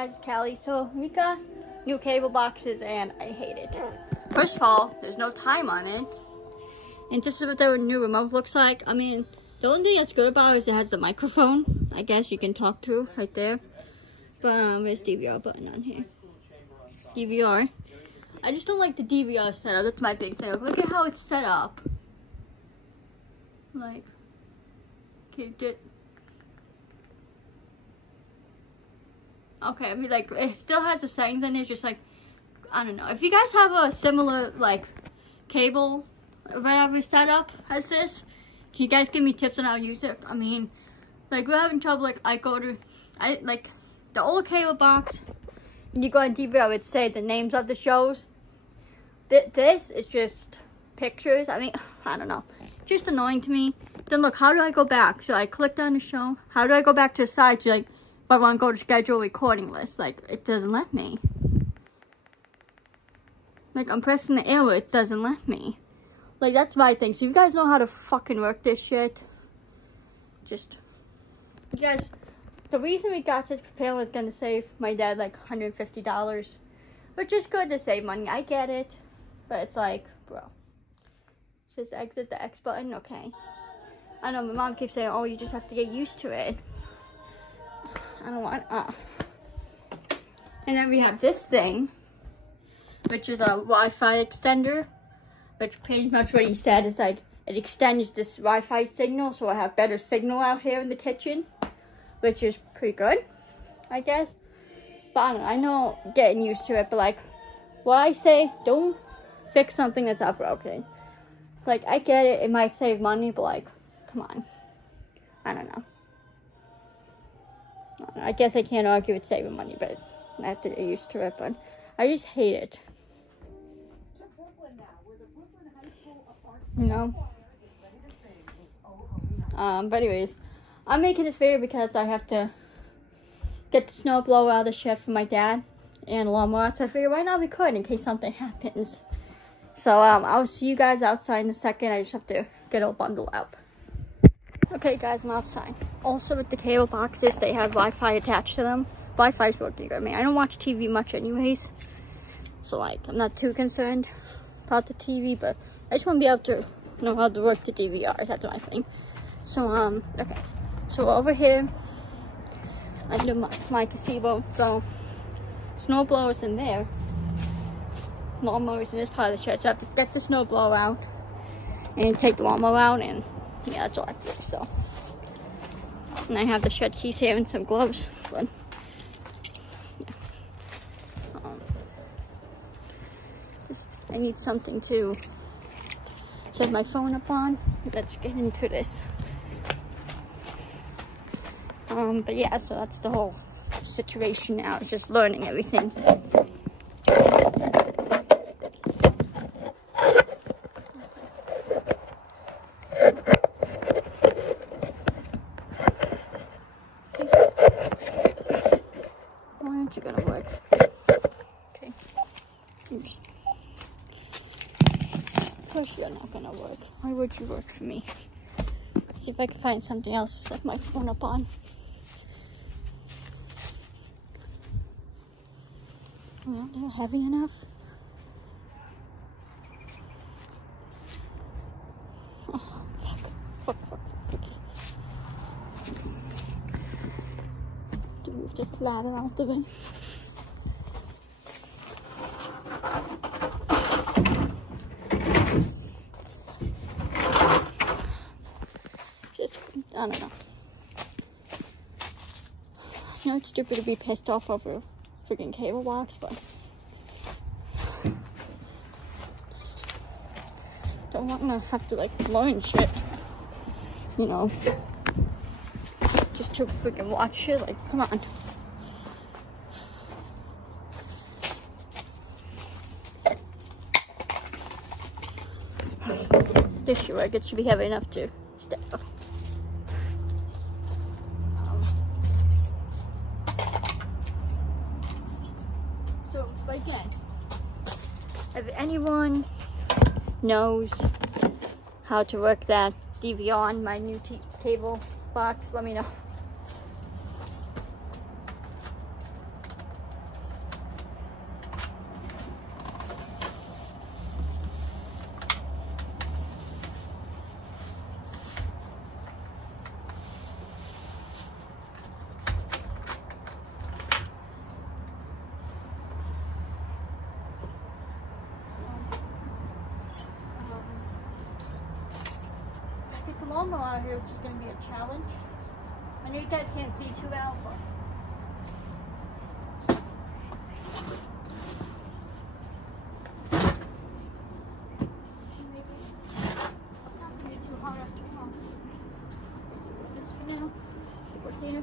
guys, it's Callie. So we got new cable boxes and I hate it. First of all, there's no time on it. And this is what their new remote looks like. I mean, the only thing that's good about it is it has the microphone. I guess you can talk through right there. But there's DVR button on here. DVR. I just don't like the DVR setup. That's my big thing. Look at how it's set up. Like, okay, I mean, like, it still has the settings in it. It's just like, I don't know. If you guys have a similar, like, cable or whatever setup as this, can you guys give me tips on how to use it? I mean, like, we're having trouble. Like, like, the old cable box, when you go on DVR, I would say the names of the shows. This is just pictures. I mean, I don't know. Just annoying to me. Then look, how do I go back? So I clicked on the show. How do I go back to the side to, like, if I want to go to schedule recording list? Like, it doesn't let me. Like, I'm pressing the arrow, it doesn't let me. Like, that's my thing. So you guys know how to fucking work this shit. Just, you guys, the reason we got this panel is going to save my dad like $150. Which is good to save money. I get it. But it's like, bro. Just exit the X button, okay. I know my mom keeps saying, oh, you just have to get used to it. I don't want, And then we have this thing, which is a Wi-Fi extender, which pretty much what he said is like, it extends this Wi-Fi signal, so I have better signal out here in the kitchen, which is pretty good, I guess. But I don't know, I know getting used to it, but like, what I say, don't fix something that's not broken. Like, I get it, it might save money, but like, come on. I don't know. I guess I can't argue with saving money, but I have to get used to it, but I just hate it. You know? But anyways, I'm making this video because I have to get the snowblower out of the shed for my dad and a lawnmower, so I figured why not record in case something happens. So, I'll see you guys outside in a second. I just have to get a bundle up. Okay, guys, I'm outside. Also, with the cable boxes, they have Wi-Fi attached to them. Wi-Fi's working good. I mean, I don't watch TV much anyways. So, like, I'm not too concerned about the TV, but I just want to be able to know how to work the DVRs. That's my thing. So, okay. So, over here, under my gazebo, so, snowblower's in there. Lawnmowers in this part of the shed, so I have to get the snowblower out and take the lawnmower out, and yeah, that's all I have to do. So, and I have the shed keys here and some gloves, but yeah. I need something to set my phone up on. Let's get into this. But yeah, so that's the whole situation now. It's just learning everything. You're gonna work. Okay. Oops. Of course you're not gonna work. Why would you work for me? Let's see if I can find something else to set my phone up on. Well, they're heavy enough. Oh, fuck. Move this ladder out the way. I don't know. I know it's stupid to be pissed off over a freaking cable box, but don't want to have to like learn shit, you know. Just to freaking watch shit, like, come on. This shoe, I guess, should be heavy enough to step up. So, but again, if anyone knows how to work that DVR on my new cable box, let me know. snowblower out here, which is going to be a challenge. I know you guys can't see too well, but not going to be too hard after all. This for now. Put here.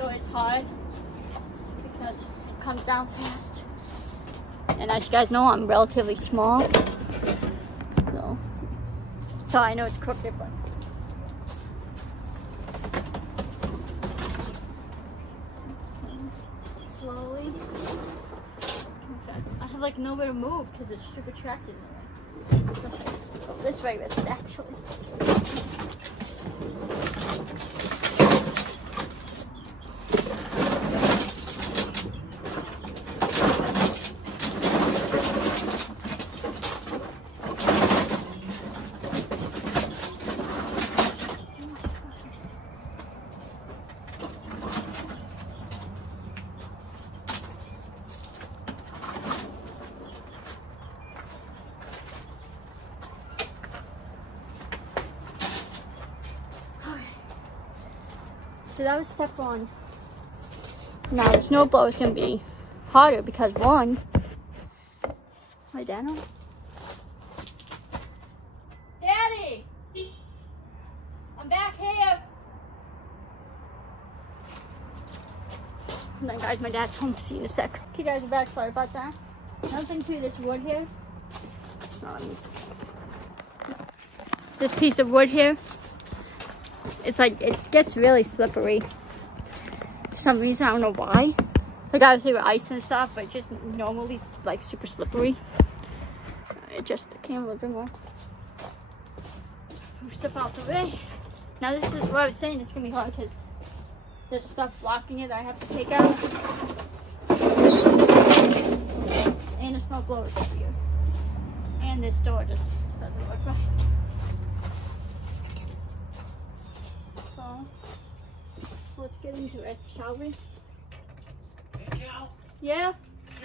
Always hard because it comes down fast, and as you guys know, I'm relatively small, so I know it's crooked, but slowly. I have like nowhere to move because it's super tracked in the way. Go this way with it actually. So that was step one. Now the snowblower is going to be harder because one, my dad on. Daddy! I'm back here! And then guys, my dad's home. See you in a sec. Okay guys, I'm back. Sorry about that. Another thing too, this wood here. This piece of wood here. It's like, it gets really slippery. For some reason, I don't know why. Like obviously with ice and stuff, but just normally like super slippery. It just, the camera a little bit more. Step out the way. Now this is what I was saying, it's gonna be hard because there's stuff blocking it that I have to take out. And the smoke blower is over here. And this door just doesn't work right. Let's get into it, shall we? Hey, Cal. Yeah?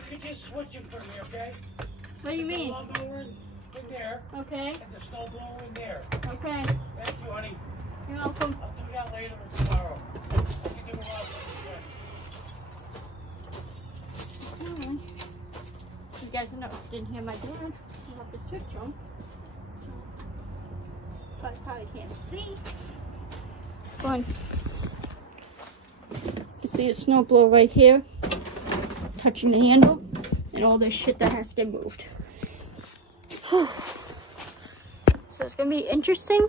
You can just switch them for me, okay? What do you mean? The lawnmower in there. Okay. And the snowblower in there. Okay. Thank you, honey. You're welcome. I'll do that later or tomorrow. You can do it all. Alright. You guys didn't hear my dad. I have the switch on. But I probably can't see. Fun. You see a snowblower right here, touching the handle, and all this shit that has to get moved. So it's gonna be interesting,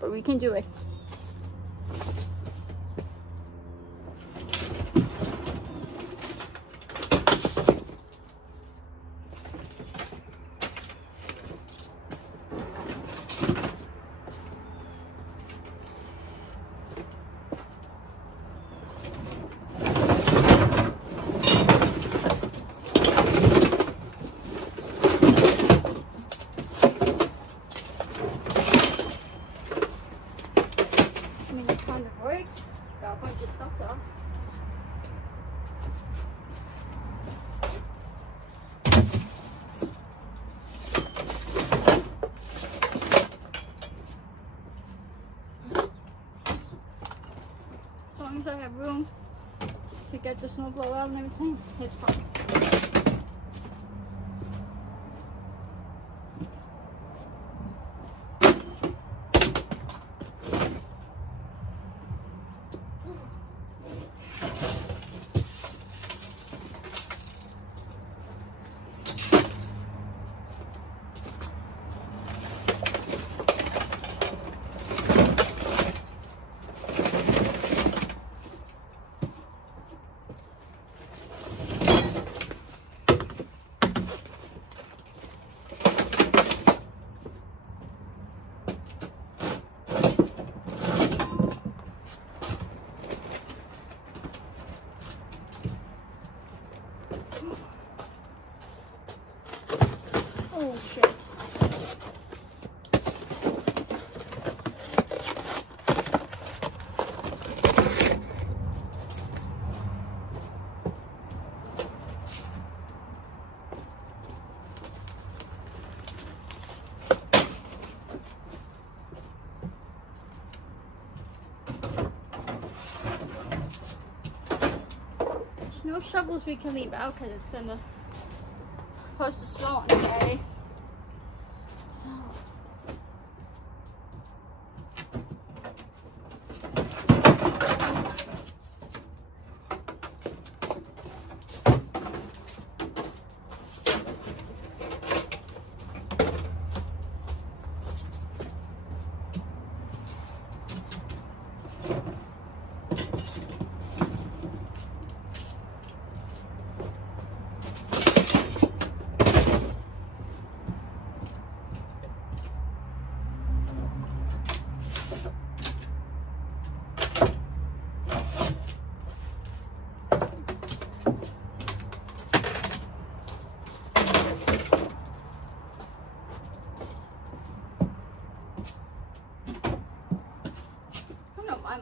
but we can do it. Got a bunch of stuff though. As long as I have room to get the snowblower out and everything, it's fine. Oh shit. No shovels we can leave out because it's gonna supposed to snow on Friday. So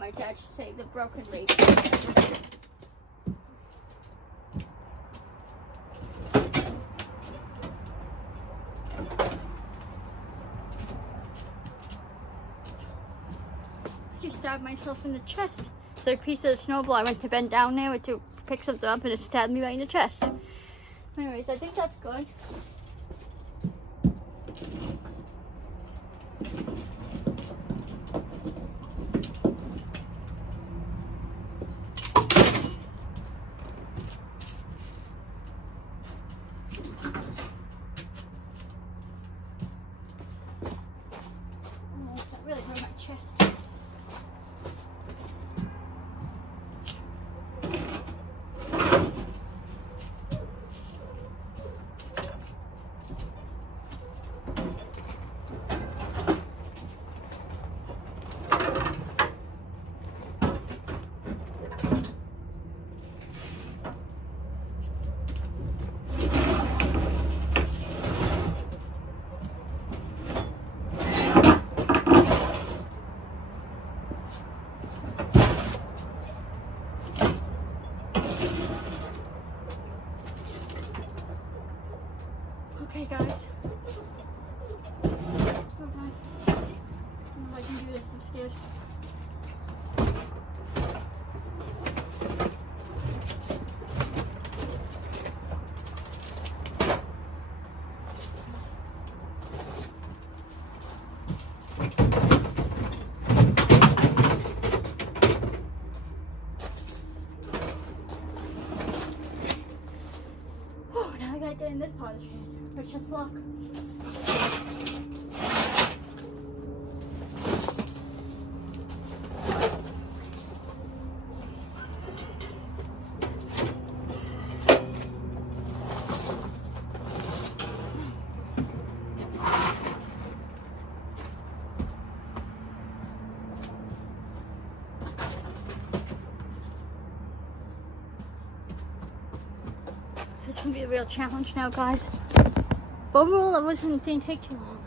my dad should say the broken radio. I just stabbed myself in the chest. So a piece of the snowblower, I went to bend down there to pick something up and it stabbed me right in the chest. Anyways, I think that's good. Okay, guys. Hold on. I don't know if I can do this. I'm scared. Oh, now I gotta get in this part of the shed. Wish us luck. It's gonna be a real challenge now, guys. But overall, it didn't take too long.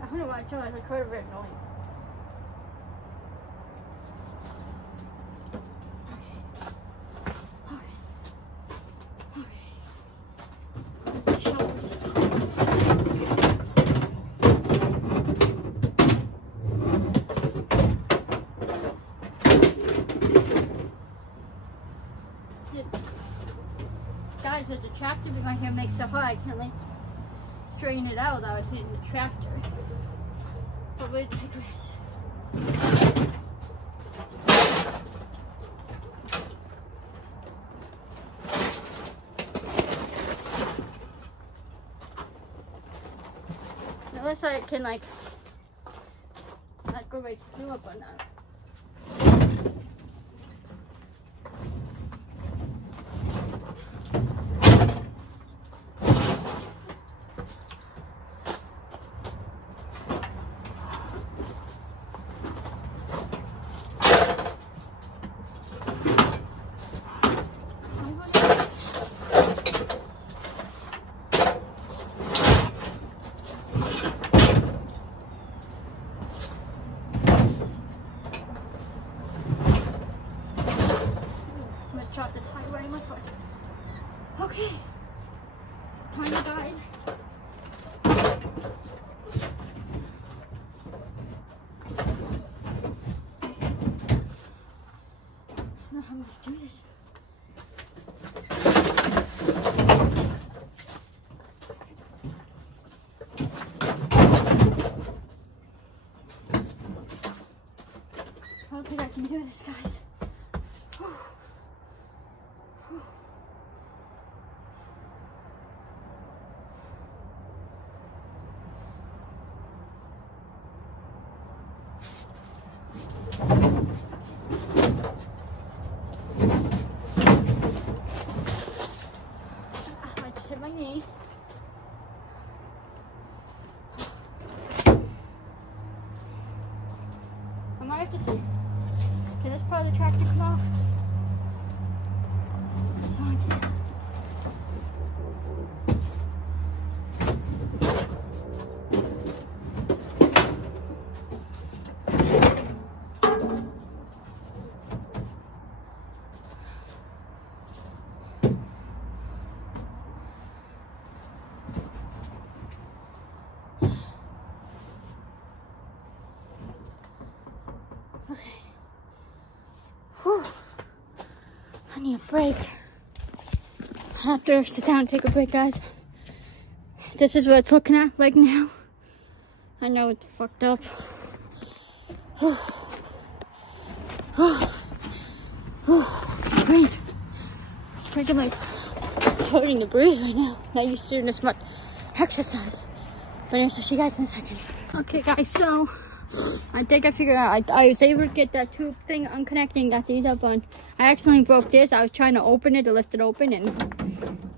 I don't know why I feel like I heard a red noise. Guys, the tractor behind here makes so hard I can't like straighten it out without hitting the tractor. But we digress. Unless I can like not go right through it, but not. Drop the tire right in my foot. Okay. Time to guide. think I can do this, guys. I just hit my knee. I might have to take. Can this part of the tractor come off? No, I can't. Okay. Whew. I need a break. I have to sit down and take a break, guys. This is what it's looking at like now. I know it's fucked up. Breathe. It's freaking like it's hurting to breathe right now. Not used to doing this much exercise. But anyways, I'll see you guys in a second. Okay, guys, so I think I figured out. I was able to get that tube thing unconnecting, got these up on. I accidentally broke this. I was trying to open it to lift it open and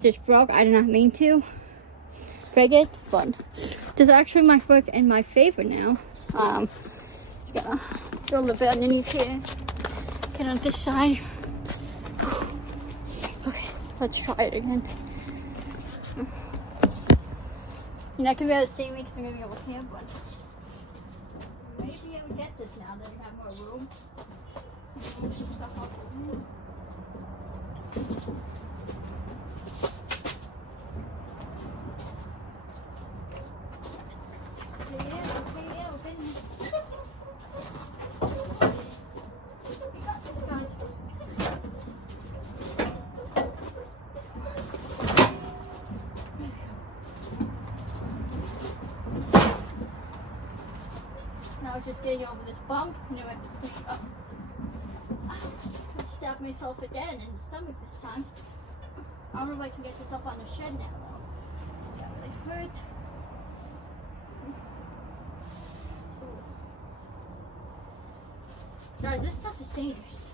just broke. I did not mean to break it, but this is actually my work and my favor now. Just gotta go a little bit underneath here. Get on this side. Okay, let's try it again. You're not gonna be able to see me because I'm gonna be over here, but maybe I would get this now that I have more room. Move some stuff off the roof. Okay, open. We got this, guys. Now it's just getting over this bump, and then I have to push up. I stabbed myself again in the stomach this time. I don't know if I can get this up on the shed now, though. That really hurt. Guys, this stuff is dangerous.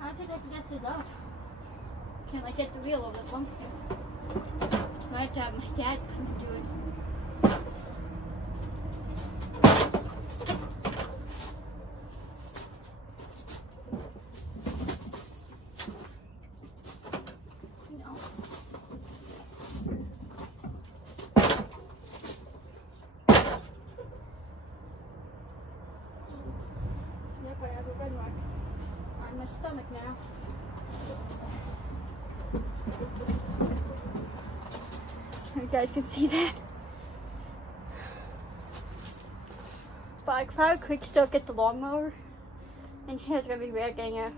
I don't think I can get this up. Can't like get the wheel over the bump. I have to have my dad come and do it. No. Yep, I have a red mark on my stomach now. You guys can see that. But I probably could still get the lawnmower. And here's gonna be weird getting it.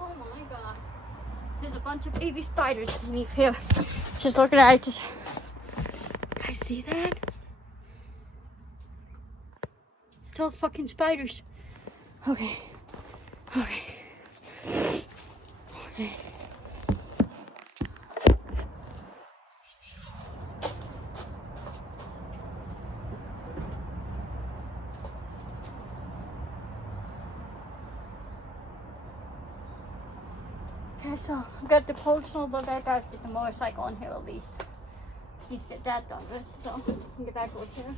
Oh my god. There's a bunch of baby spiders underneath here. Just looking at it, just... I see that? It's all fucking spiders. Okay. Okay. Okay. Okay, so I've got the personal look. I gotta get the motorcycle in here at least. Need to get that done with, so I can get back over here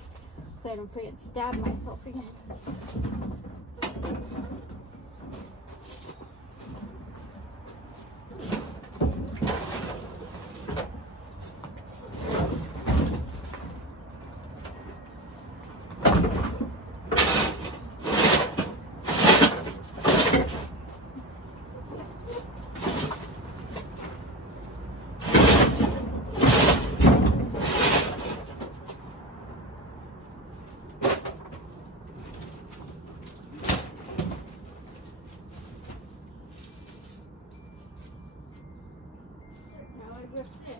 so I don't forget to stab myself again. What's this?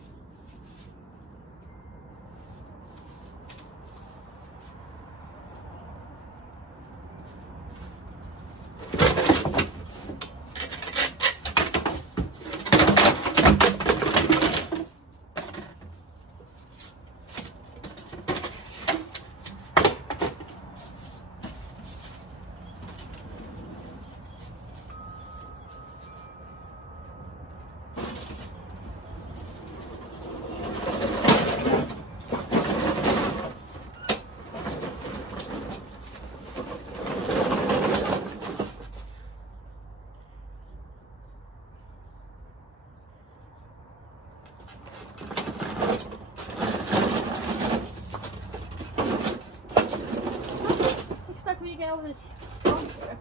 Get over this monster.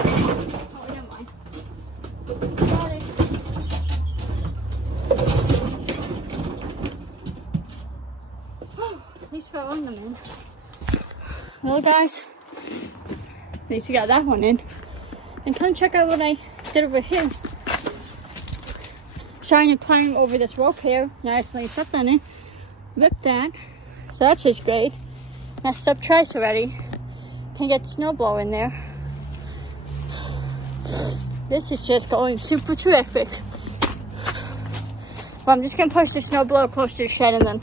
Oh, never mind. Got it. Oh, at least got one of them in. Well, guys, at least we got that one in. And come check out what I did over here. Trying to climb over this rope here, and I accidentally stepped on it. Ripped that. So that's just great. Messed up twice already. Can get the snowblower in there. This is just going super terrific. Well, I'm just gonna push the snowblower close to the shed and then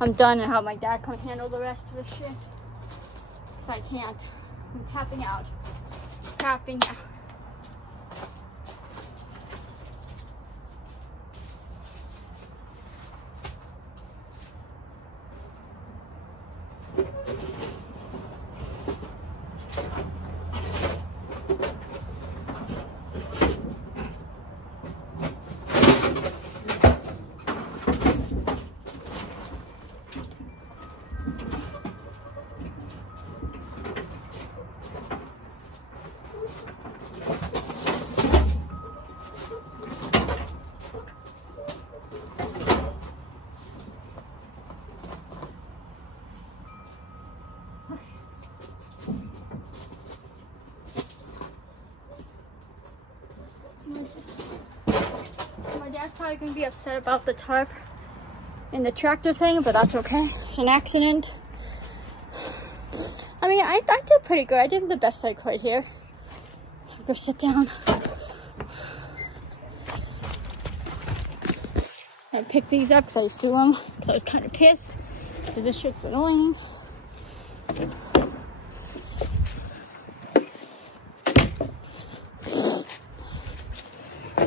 I'm done and have my dad come handle the rest of the shit. If I can't, I'm tapping out. Tapping out. My dad's probably gonna be upset about the tarp and the tractor thing, but that's okay. It's an accident. I mean, I did pretty good. I did the best I could here. I'll go sit down. I picked these up because I used to do them because I was kind of pissed because this shit's annoying.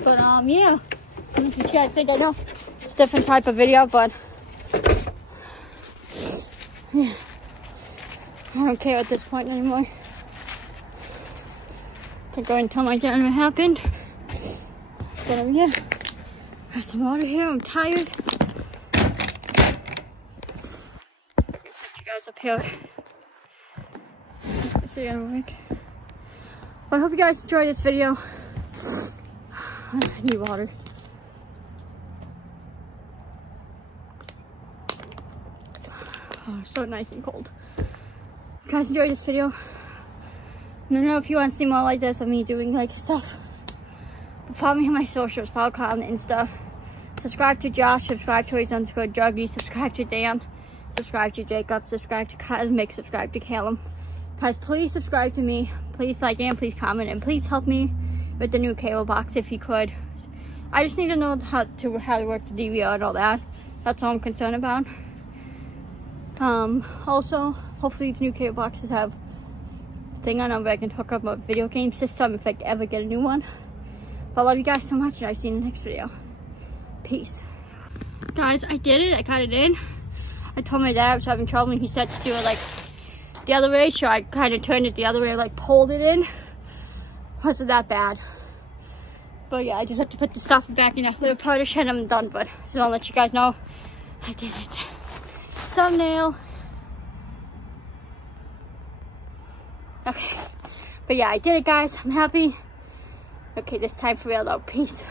But yeah, I think I know it's a different type of video, but yeah, I don't care at this point anymore. I could go and tell my dad what happened. But yeah, got some water here. I'm tired. Set you guys up here. See you in a week. Well, I hope you guys enjoyed this video. I need water. Oh, so nice and cold. If you guys enjoyed this video, and I know if you want to see more like this of me doing like stuff, but follow me on my socials. Follow Kyle on Insta. Subscribe to Josh. Subscribe to his _Juggy. Subscribe to Dan. Subscribe to Jacob. Subscribe to Cosmic. Subscribe to Callum. Guys, please subscribe to me. Please like and please comment and please help me with the new cable box if you could. I just need to know how to work the DVR and all that. That's all I'm concerned about. Also, hopefully the new cable boxes have a thing on them where I can hook up my video game system if I ever get a new one. But I love you guys so much and I'll see you in the next video. Peace. Guys, I did it. I got it in. I told my dad I was having trouble and he said to do it like the other way, so I kind of turned it the other way, like pulled it in. Wasn't that bad. But yeah, I just have to put the stuff back in that little part of the shed. I'm done, but just want to let you guys know I did it. Thumbnail. Okay. But yeah, I did it, guys. I'm happy. Okay, this time for real though. Peace.